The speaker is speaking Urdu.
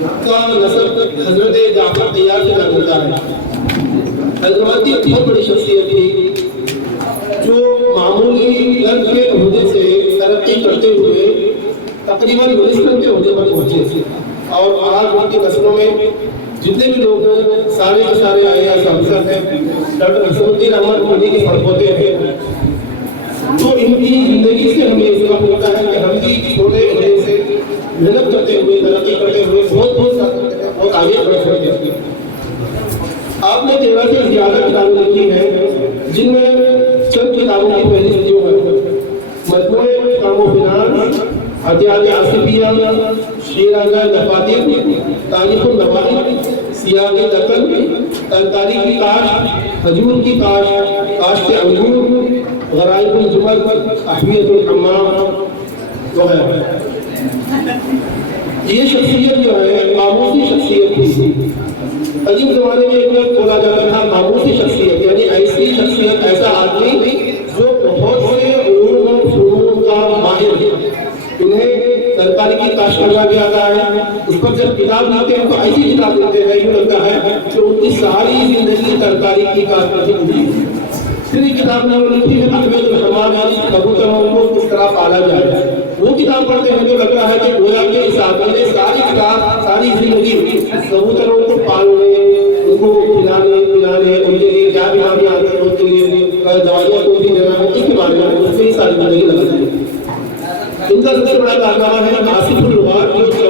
کا نسب حضرت جعفر طیار سے ملتا ہے۔ حضرت کی بہت بڑی شخصیت تھی جو معمولی درد کے عہدے سے ترقی کرتے ہوئے تقریباً منسٹر کے عہدے پر پہنچے، اور آج ان کی نسلوں میں جتنے بھی لوگ ہیں سارے کے سارے IAS افسر ہیں۔ ڈاکٹر حسن الدین احمد انہیں کے فرق ہوتے ہیں، تو ان کی زندگی سے ہمیں اس بات ہوتا ہے کہ ہم بھی چھوٹے عہدے سے محنت کرتے ہوئے ترقی کرتے ہوئے بہت آگے بڑھ سکتے ہیں۔ آپ نے 13 سے زیادہ کتابیں لکھی ہیں، جن میں چند کتابوں کی فہرست جو ہے مجموعہ کام و فنانس، عطیات آصفیہ، شیرازہ دفاتر، تاریخ النوائب، سیاق دکن، تاریخی کاشت، کھجور کی کاشت، کاشت انگور، غرائب الجمل، احویت الحمام وغیرہ۔ یہ شخصیت جو ہے خاموشی شخصیت تھی۔ قدیم زمانے میں ایک وقت بولا جاتا تھا خاموشی شخصیت، یعنی ایسی شخصیت، ایسا آدمی جو بہت سے علوم و فنون کا ماہر ہے، انہیں سرکاری کی کاشت کرنا بھی آتا ہے۔ اس پر جب کتاب لاتے ہیں تو ایسی کتاب لیتے ہیں یوں لگتا ہے کہ ان کی ساری زندگی سرکاری کی کاشت پر گزری۔ پھر یہ کتاب نے لکھی ہے احویت الحمام، کبوتروں کو کس طرح پالا جائے۔ وہ کتاب پڑھتے ہیں تو لگتا ہے کہ گویا کے اس آدمی نے ساری زندگی کبوتروں کو پالنے، ان کو کھلانے پلانے، ان کے لیے کیا بیماریاں آتی ہیں ان کے لیے دوائیاں کو بھی دینا ہے، اس کے بارے میں اس سے ہی ساری زندگی لگا دی۔ ان کا سب سے بڑا کارنامہ ہے آصف اللغات، جو